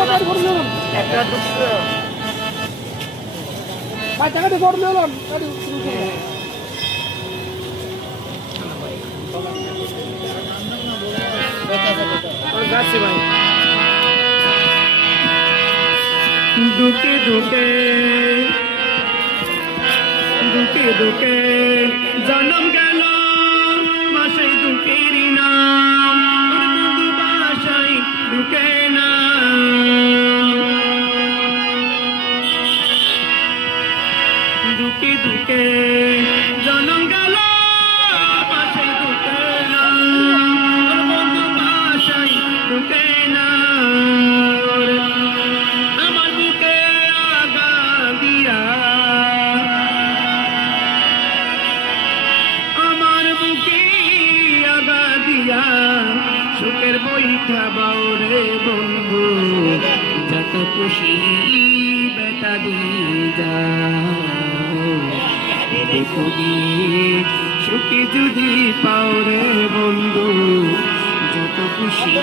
একটা দুটো টাকাটা করে নিলাম যাচ্ছি ভাই দুকে দুকে দুকে দুকে জন্ম গেল বাসায় দুঃখের নাম বন্ধু বাসায় দুকে না দুকে দুকে জন্ম গেল বাসায় দুকে না বন্ধু বাসায় দুকে না আমার বুকে আগা দিয়া আমার বুকে আগা দিয়া সুখের বইটা বাউরে বন্ধু যত খুশি বেটা দিয়ে যাও দেখো সুখী যদি পাওরে বন্ধু যত খুশি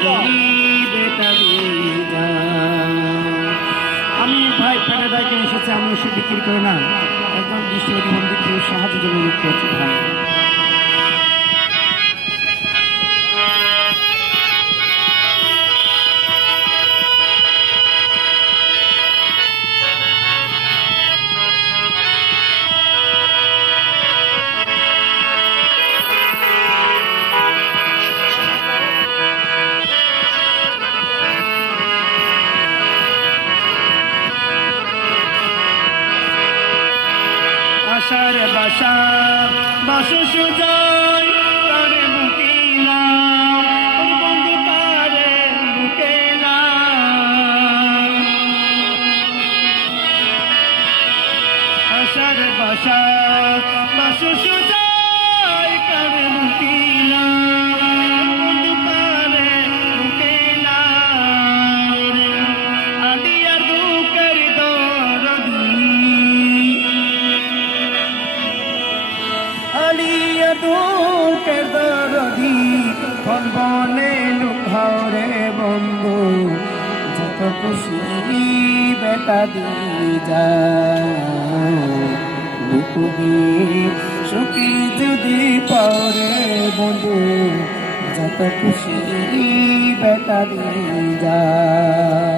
বেটা দিয়ে যাও। আমি ভাই ফেলে দেখে এসেছি, আমি ওষুধ বিক্রি করে না, একদম দৃষ্টিবাদী বন্ধুকে সাহায্য জন্য অনুরোধ করছি ভাই। আশার বাসা বাসু সুজয় তারে বুকিলা বন্ধু তারে বুকেলা আশার বাসা বাসু সুজয় তারে বুকিলা বন্ধু তারে বুকেলা আদিয়া দুঃখের দরদি আলিয়া দুঃখের দরদি কোন বনে লুকাওরে বন্ধু যত খুশি বেটা দিয়ে যাও দুঃখী সুখী যদি পাওরে বন্ধু যত খুশি বেটা দিয়ে যাও।